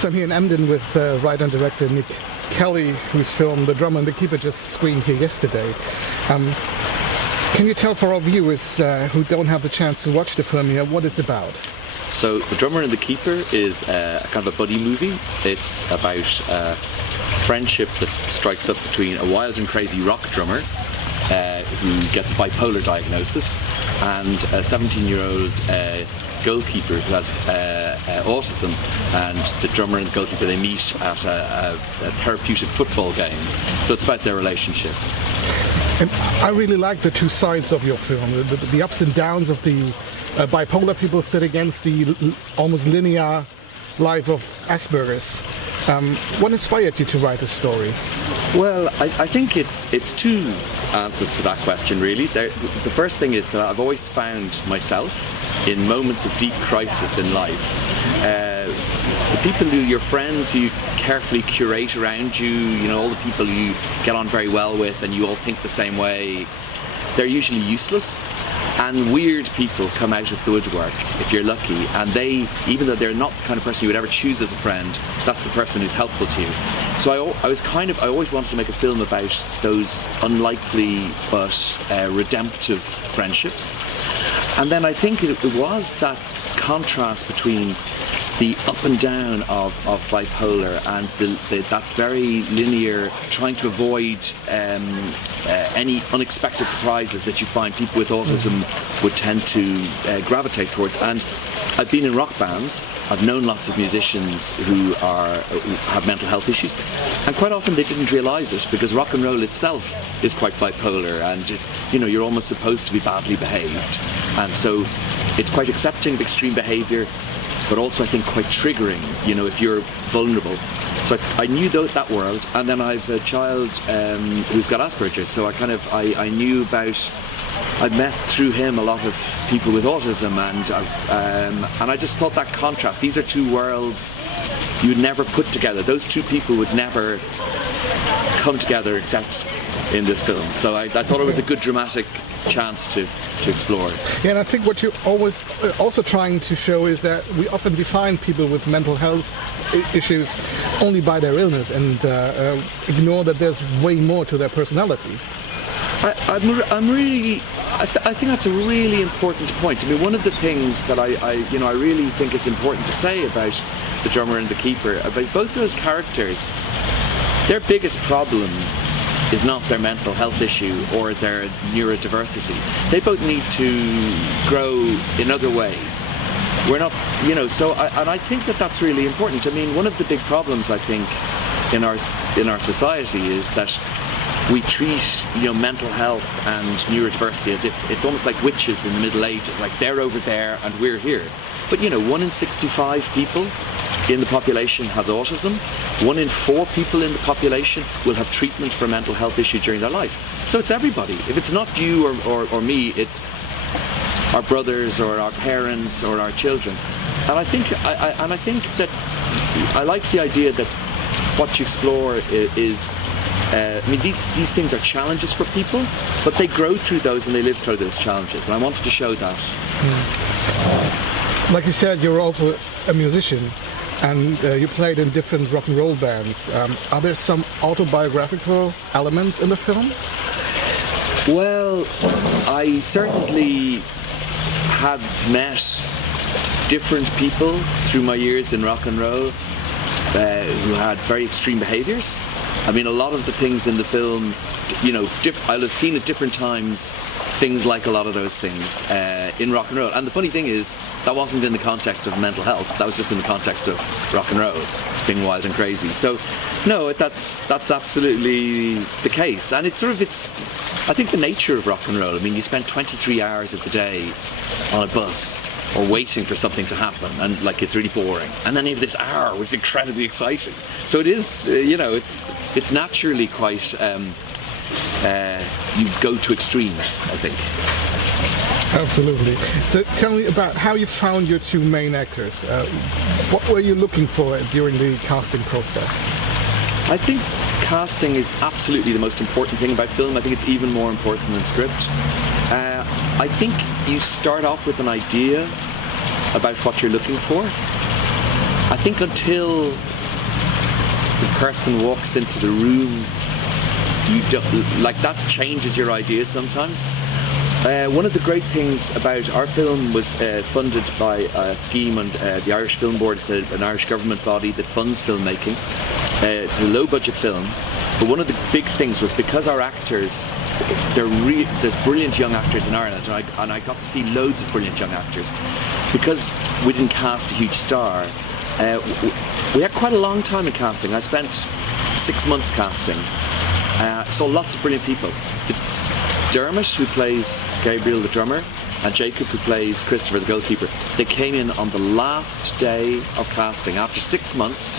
So I'm here in Emden with writer and director Nick Kelly, whose film The Drummer and the Keeper just screened here yesterday. Can you tell for our viewers who don't have the chance to watch the film here what it's about? So The Drummer and the Keeper is kind of a buddy movie. It's about friendship that strikes up between a wild and crazy rock drummer who gets a bipolar diagnosis and a 17-year-old goalkeeper who has autism, and the drummer and the goalkeeper, they meet at a therapeutic football game. So it's about their relationship. And I really like the two sides of your film, the ups and downs of the bipolar people set against the almost linear life of Asperger's. What inspired you to write this story? Well, I think it's two answers to that question, really. The first thing is that I've always found myself in moments of deep crisis in life. The people your friends who you carefully curate around you, you know, all the people you get on very well with and you all think the same way, they're usually useless. And weird people come out of the woodwork, if you're lucky, and they, even though they're not the kind of person you would ever choose as a friend, that's the person who's helpful to you. So I always wanted to make a film about those unlikely but redemptive friendships. And then I think it was that contrast between the up and down of bipolar and that very linear, trying to avoid any unexpected surprises that you find people with autism would tend to gravitate towards. And I've been in rock bands, I've known lots of musicians who have mental health issues, and quite often they didn't realise it, because rock and roll itself is quite bipolar, and you know, you're almost supposed to be badly behaved, and so it's quite accepting of extreme behaviour, but also I think quite triggering, you know, if you're vulnerable. So I knew that world, and then I've a child who's got Asperger's, so I knew about, I've met through him a lot of people with autism, and I just thought that contrast, these are two worlds you'd never put together. Those two people would never come together except in this film. So I thought it was a good dramatic chance to explore. Yeah, and I think what you're always also trying to show is that we often define people with mental health issues only by their illness, and ignore that there's way more to their personality. I think that's a really important point. I mean, one of the things that I really think is important to say about The Drummer and the Keeper, about both those characters, their biggest problem is not their mental health issue or their neurodiversity. They both need to grow in other ways. We're not, you know, so I think that's really important. I mean, one of the big problems I think in our society is that we treat, you know, mental health and neurodiversity as if it's almost like witches in the Middle Ages, like they're over there and we're here. But you know, 1 in 65 people in the population has autism. 1 in 4 people in the population will have treatment for a mental health issue during their life. So it's everybody. If it's not you or me, it's our brothers or our parents or our children. And I think that I liked the idea that what you explore is, I mean, these things are challenges for people, but they grow through those and they live through those challenges. And I wanted to show that. Like you said, you're also a musician, and you played in different rock and roll bands. Are there some autobiographical elements in the film? Well, I certainly had met different people through my years in rock and roll who had very extreme behaviours. I mean, a lot of the things in the film, you know, I'll have seen at different times things like a lot of those things in rock and roll. And the funny thing is, that wasn't in the context of mental health. That was just in the context of rock and roll, being wild and crazy. So, no, that's absolutely the case. And it's I think the nature of rock and roll. I mean, you spend 23 hours of the day on a bus or waiting for something to happen, and like it's really boring. And then you have this hour, which is incredibly exciting. So it is, you know, it's naturally quite. You go to extremes, I think. Absolutely. So tell me about how you found your two main actors. What were you looking for during the casting process? I think casting is absolutely the most important thing about film. I think it's even more important than script. I think you start off with an idea about what you're looking for, I think until the person walks into the room, you don't, like, that changes your ideas sometimes. One of the great things about our film was funded by a scheme, and the Irish Film Board is an Irish government body that funds filmmaking. It's a low budget film, but one of the big things was because our actors, there's brilliant young actors in Ireland, and I got to see loads of brilliant young actors. Because we didn't cast a huge star, we had quite a long time in casting. I spent 6 months casting. Saw lots of brilliant people. Dermot, who plays Gabriel the drummer, and Jacob, who plays Christopher the goalkeeper, they came in on the last day of casting. After 6 months,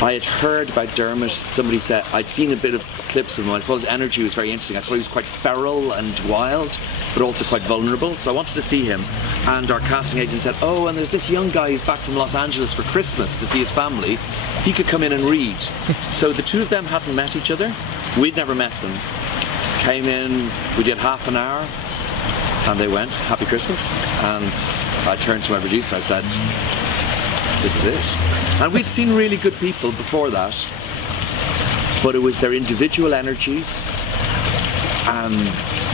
I had heard about Dermot. Somebody said, I'd seen a bit of clips of him. I thought his energy was very interesting. I thought he was quite feral and wild, but also quite vulnerable. So I wanted to see him. And our casting agent said, oh, and there's this young guy who's back from Los Angeles for Christmas to see his family. He could come in and read. So the two of them hadn't met each other. We'd never met them. Came in, we did half an hour, and they went, Happy Christmas. And I turned to my producer, I said, this is it. And we'd seen really good people before that, but it was their individual energies and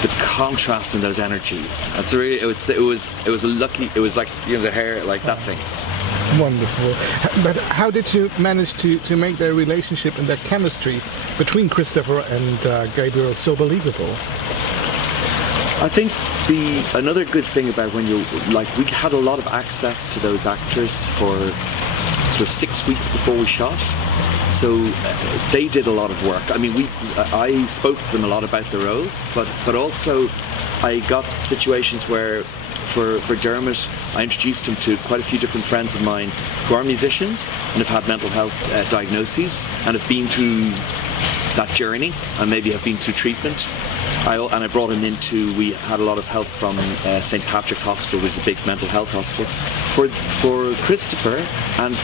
the contrast in those energies. That's really, it was a lucky, it was like, you know, the hair, like that thing. Wonderful. But how did you manage to make their relationship and their chemistry between Christopher and Gabriel so believable? I think another good thing about when you, like, we had a lot of access to those actors for sort of 6 weeks before we shot. So they did a lot of work. I mean, I spoke to them a lot about the roles, but also I got situations where for Dermot, I introduced him to quite a few different friends of mine who are musicians and have had mental health diagnoses and have been through that journey and maybe have been through treatment. I brought him into, we had a lot of help from St. Patrick's Hospital, which is a big mental health hospital. For Christopher and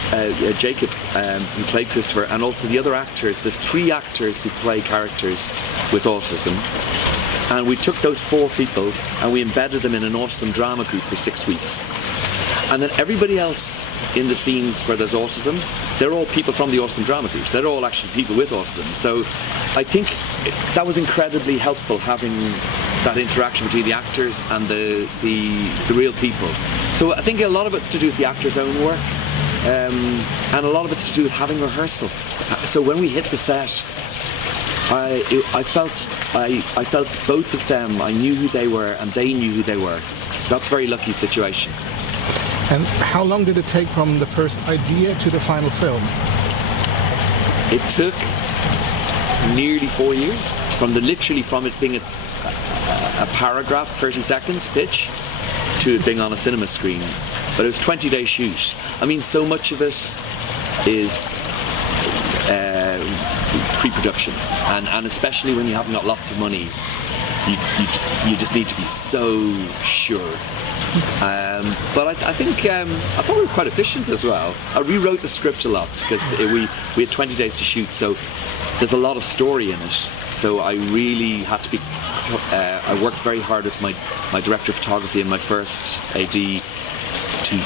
Jacob, who played Christopher, and also the other actors, there's 3 actors who play characters with autism. And we took those 4 people and we embedded them in an autism drama group for 6 weeks. And then everybody else in the scenes where there's autism, they're all people from the autism drama groups. They're all actually people with autism. So I think that was incredibly helpful, having that interaction between the actors and the real people. So I think a lot of it's to do with the actor's own work, and a lot of it's to do with having rehearsal. So when we hit the set, I felt both of them, I knew who they were and they knew who they were. So that's a very lucky situation. And how long did it take from the first idea to the final film? It took nearly 4 years, from it being a paragraph, 30 seconds pitch, to it being on a cinema screen. But it was a 20-day shoot. I mean, so much of it is pre-production, and especially when you haven't got lots of money, you just need to be so sure. But I think I thought we were quite efficient as well. I rewrote the script a lot because we had 20 days to shoot, so there's a lot of story in it. So I really had to be. I worked very hard with my director of photography and my first AD to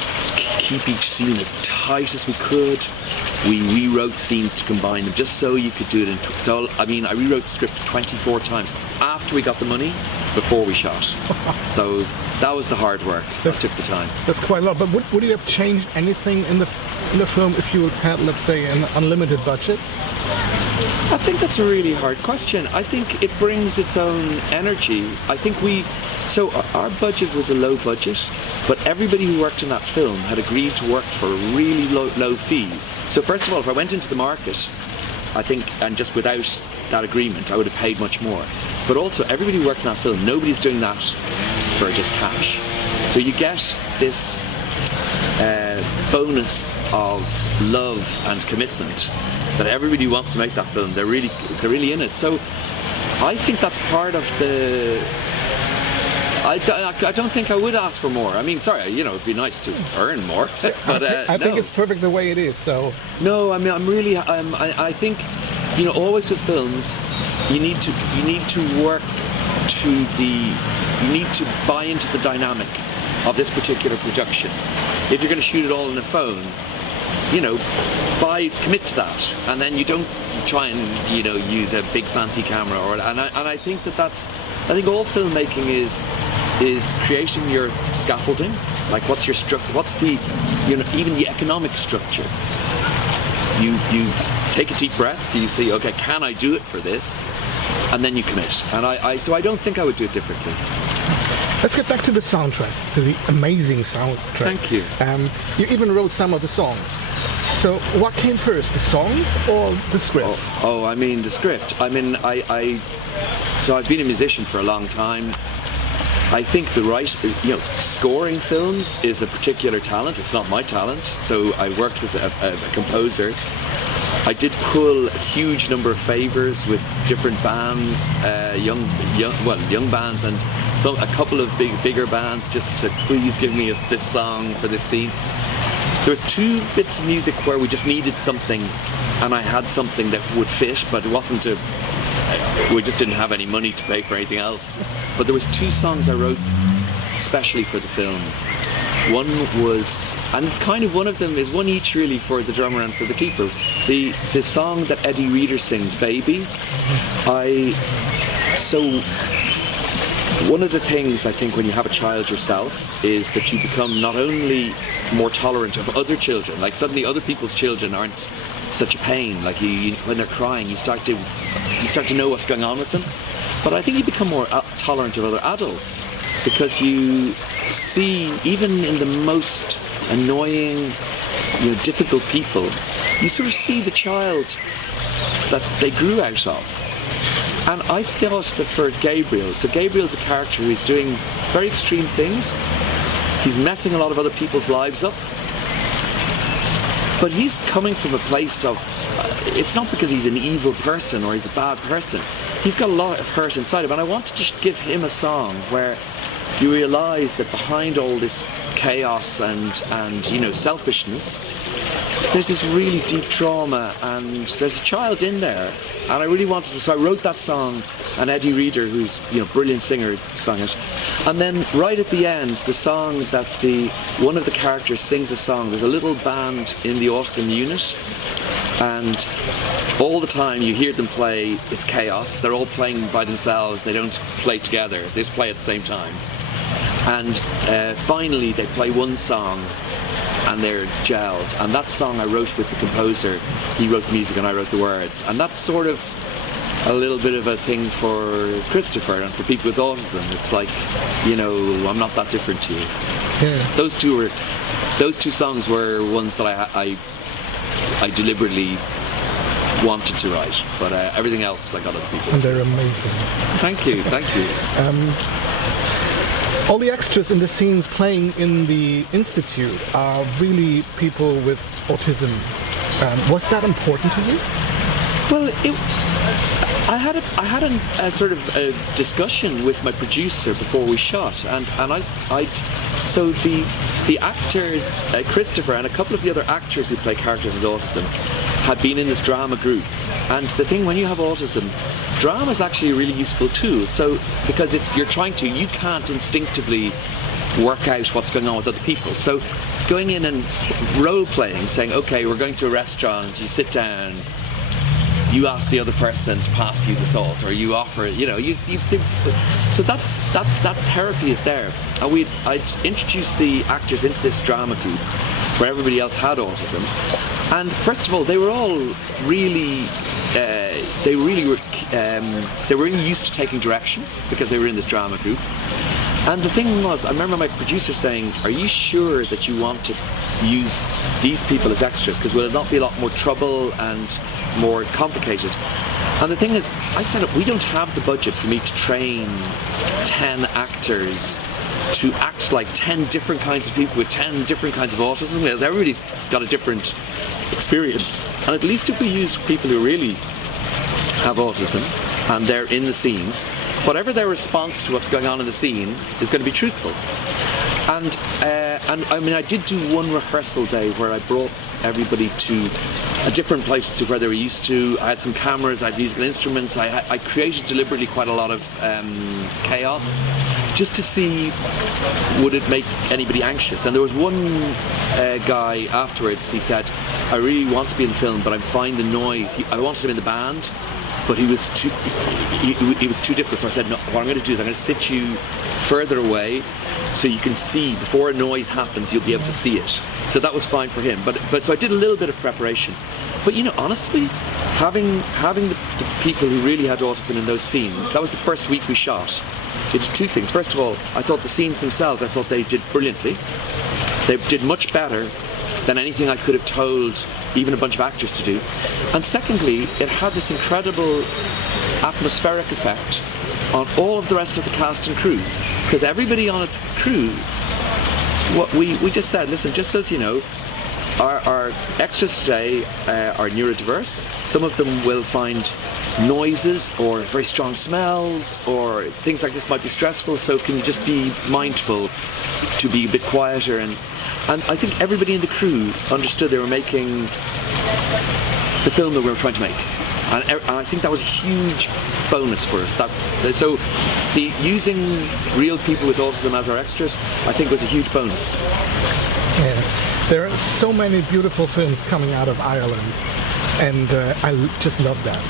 keep each scene as tight as we could. We rewrote scenes to combine them just so you could do it so I mean, I rewrote the script 24 times after we got the money, before we shot. So that was the hard work. That took the time. That's quite a lot. But would you have changed anything in the film if you had, let's say, an unlimited budget? I think that's a really hard question. I think it brings its own energy. I think so our budget was a low budget, but everybody who worked in that film had agreed to work for a really low fee. So first of all, if I went into the market, I think, and just without that agreement, I would have paid much more. But also, everybody who worked in that film, nobody's doing that for just cash. So you get this bonus of love and commitment that everybody who wants to make that film, they're really in it. So I think that's part of the. I don't think I would ask for more. I mean, sorry, it'd be nice to earn more, but I think it's perfect the way it is. So no, I mean, I think, always with films, you need to work you need to buy into the dynamic of this particular production. If you're going to shoot it all on the phone, commit to that, and then you don't try and use a big fancy camera and I think I think all filmmaking is creating your scaffolding, like what's your structure, what's the even the economic structure. You take a deep breath, you see, okay, can I do it for this, and then you commit. And so I don't think I would do it differently. Let's get back to the soundtrack, to the amazing soundtrack. Thank you. You even wrote some of the songs. So what came first, the songs or the script? I mean the script. I mean, so I've been a musician for a long time. I think scoring films is a particular talent. It's not my talent. So I worked with a composer. I did pull a huge number of favors with different bands, young bands, and a couple of bigger bands, just to please give me this song for this scene. There was 2 bits of music where we just needed something, and I had something that would fit, but it wasn't we just didn't have any money to pay for anything else. But there was 2 songs I wrote especially for the film. One was, and it's kind of, one of them is one each really for the drummer and for the keeper. The song that Eddie Reader sings, Baby, one of the things I think when you have a child yourself is that you become not only more tolerant of other children, like suddenly other people's children aren't such a pain, like when they're crying you start to know what's going on with them, but I think you become more tolerant of other adults, because you see, even in the most annoying, difficult people, you sort of see the child that they grew out of. And I thought that for Gabriel, so Gabriel's a character who's doing very extreme things. He's messing a lot of other people's lives up. But he's coming from a place of, it's not because he's an evil person or he's a bad person. He's got a lot of hurt inside him. And I wanted to just give him a song where you realise that behind all this chaos and selfishness, there's this really deep trauma, and there's a child in there. And I really wanted to, so I wrote that song, and Eddie Reader, who's a brilliant singer, sang it. And then right at the end, the song that one of the characters sings a song. There's a little band in the autism unit, and all the time you hear them play, it's chaos. They're all playing by themselves. They don't play together. They just play at the same time. And finally they play one song and they're gelled. And that song I wrote with the composer. He wrote the music and I wrote the words. And that's sort of a little bit of a thing for Christopher and for people with autism. It's like, I'm not that different to you. Yeah. Those two songs were ones that I deliberately wanted to write, but everything else I got other people. And they're amazing. Thank you. All the extras in the scenes playing in the Institute are really people with autism. Was that important to you? Well, I had a sort of a discussion with my producer before we shot, and so the actors, Christopher and a couple of the other actors who play characters with autism, had been in this drama group. And the thing, when you have autism, drama is actually a really useful tool. So because you can't instinctively work out what's going on with other people. So going in and role playing, saying, okay, we're going to a restaurant, you sit down, you ask the other person to pass you the salt, or you offer, so that therapy is there. And I'd introduced the actors into this drama group where everybody else had autism. And first of all, they were all really, they were really used to taking direction because they were in this drama group. And the thing was, I remember my producer saying, are you sure that you want to use these people as extras? Because will it not be a lot more trouble and more complicated? And the thing is, I said, we don't have the budget for me to train 10 actors to act like 10 different kinds of people with 10 different kinds of autism. Everybody's got a different experience. And at least if we use people who really have autism and they're in the scenes, whatever their response to what's going on in the scene is going to be truthful. And I mean, I did do one rehearsal day where I brought everybody to a different place to where they were used to. I had some cameras, I had musical instruments. I created deliberately quite a lot of chaos, just to see would it make anybody anxious. And there was one guy afterwards. He said, "I really want to be in the film, but I'm finding the noise." I wanted him in the band, but he was too difficult. So I said, "No, what I'm going to do is I'm going to sit you further away, so you can see before a noise happens. You'll be able to see it." So that was fine for him. But so I did a little bit of preparation. But honestly, having the people who really had autism in those scenes, that was the first week we shot. It did two things. First of all, I thought the scenes themselves, I thought they did brilliantly. They did much better than anything I could have told even a bunch of actors to do. And secondly, it had this incredible atmospheric effect on all of the rest of the cast and crew, because everybody on the crew, what we just said, listen, just so as you know, our extras today are neurodiverse. Some of them will find noises or very strong smells or things like this might be stressful, so can you just be mindful to be a bit quieter. And I think everybody in the crew understood they were making the film that we were trying to make. And I think that was a huge bonus for us. So using real people with autism as our extras, I think was a huge bonus. Yeah. There are so many beautiful films coming out of Ireland, and I just love that.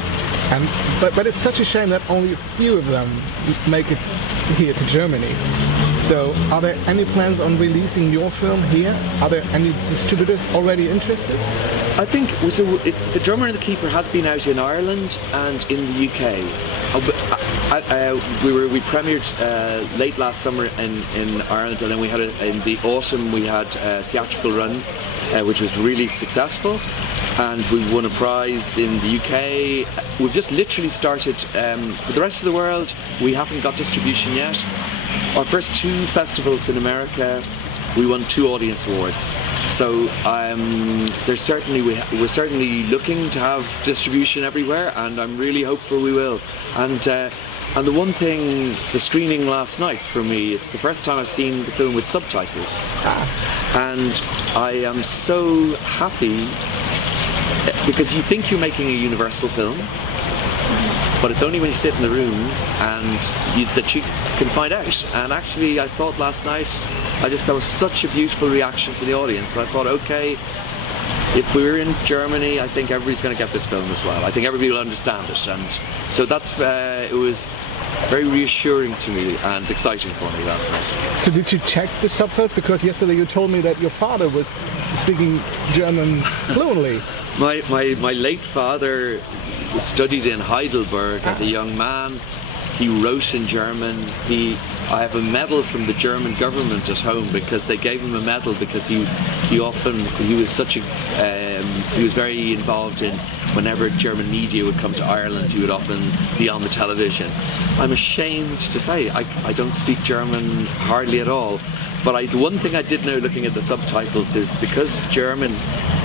But it's such a shame that only a few of them make it here to Germany. So are there any plans on releasing your film here? Are there any distributors already interested? I think The Drummer and the Keeper has been out in Ireland and in the UK. We premiered late last summer in Ireland, and then we had in the autumn we had a theatrical run, which was really successful, and we won a prize in the UK. We've just literally started. For the rest of the world, we haven't got distribution yet. Our first two festivals in America, we won 2 audience awards. So we're certainly looking to have distribution everywhere, and I'm really hopeful we will. And the one thing, the screening last night for me, it's the first time I've seen the film with subtitles. And I am so happy, because you think you're making a universal film, but it's only when you sit in the room that you can find out. And actually, I thought last night, I just felt such a beautiful reaction from the audience. I thought, okay, if we're in Germany, I think everybody's going to get this film as well. I think everybody will understand it. And so it was very reassuring to me and exciting for me last night. So did you check the subtitles? Because yesterday you told me that your father was speaking German fluently. My late father studied in Heidelberg as a young man. He wrote in German. I have a medal from the German government at home, because they gave him a medal because he was very involved in, whenever German media would come to Ireland, he would often be on the television. I'm ashamed to say I don't speak German hardly at all, but the one thing I did know looking at the subtitles is, because German,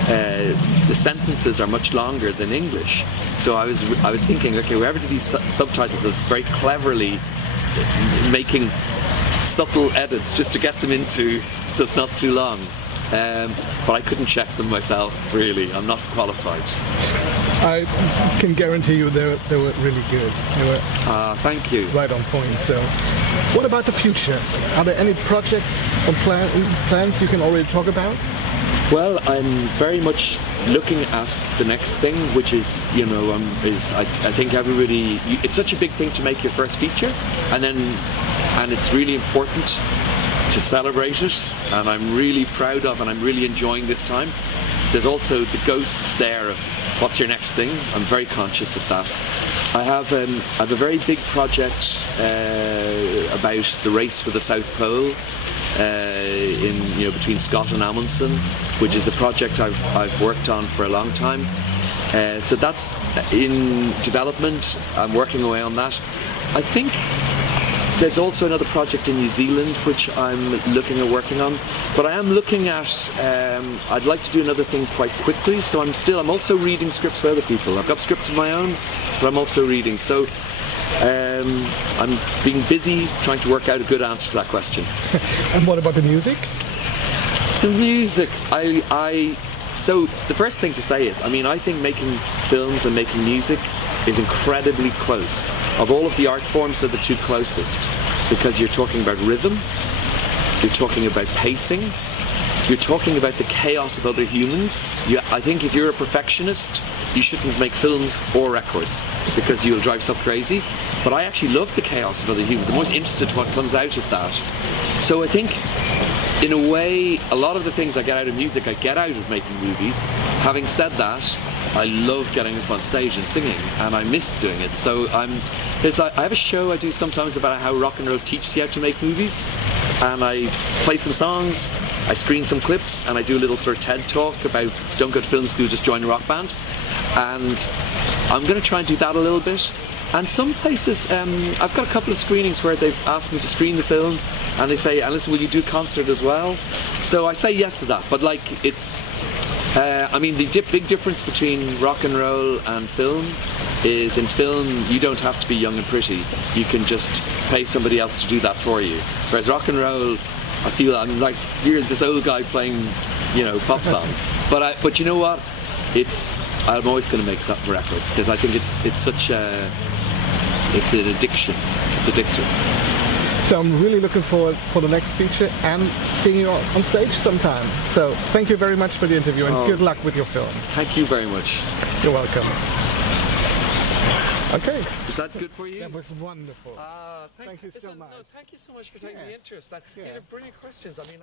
the sentences are much longer than English. So I was thinking, okay, whoever did these subtitles is very cleverly making subtle edits just to get them into, so it's not too long. But I couldn't check them myself, really. I'm not qualified. I can guarantee you they were really good. They were thank you. Right on point. So what about the future? Are there any projects or plans you can already talk about? Well, I'm very much looking at the next thing, which is, I think everybody, it's such a big thing to make your first feature, and it's really important to celebrate it, and I'm really proud of, and I'm really enjoying this time. There's also the ghost there of what's your next thing. I'm very conscious of that. I have a very big project about the race for the South Pole between Scott and Amundsen, which is a project I've worked on for a long time. So that's in development. I'm working away on that. I think there's also another project in New Zealand which I'm looking at working on, but I am looking at, I'd like to do another thing quite quickly, so I'm also reading scripts by other people. I've got scripts of my own, but I'm also reading, so I'm being busy trying to work out a good answer to that question. And what about the music? The music, I So the first thing to say is, I mean, I think making films and making music is incredibly close. Of all of the art forms, they're the two closest, because you're talking about rhythm, you're talking about pacing, you're talking about the chaos of other humans. I think if you're a perfectionist, you shouldn't make films or records, because you'll drive yourself crazy. But I actually love the chaos of other humans. I'm always interested in what comes out of that. So I think, in a way, a lot of the things I get out of music, I get out of making movies. Having said that, I love getting up on stage and singing, and I miss doing it. So I have a show I do sometimes about how rock and roll teaches you how to make movies, and I play some songs, I screen some clips, and I do a little sort of TED talk about don't go to film school, just join a rock band. And I'm going to try and do that a little bit. And some places, I've got a couple of screenings where they've asked me to screen the film, and they say, Alice, will you do concert as well? So I say yes to that, but like it's, I mean, the big difference between rock and roll and film is in film, you don't have to be young and pretty. You can just pay somebody else to do that for you. Whereas rock and roll, I feel I'm like, you're this old guy playing, you know, pop songs. But you know what? I'm always going to make some records, because I think it's such a, it's an addiction. It's addictive. So I'm really looking forward for the next feature and seeing you on stage sometime. So thank you very much for the interview, and good luck with your film. Thank you very much. You're welcome. Okay. Is that good for you? That was wonderful. Thank you so much. No, thank you so much for taking the interest. Yeah. These are brilliant questions. I mean.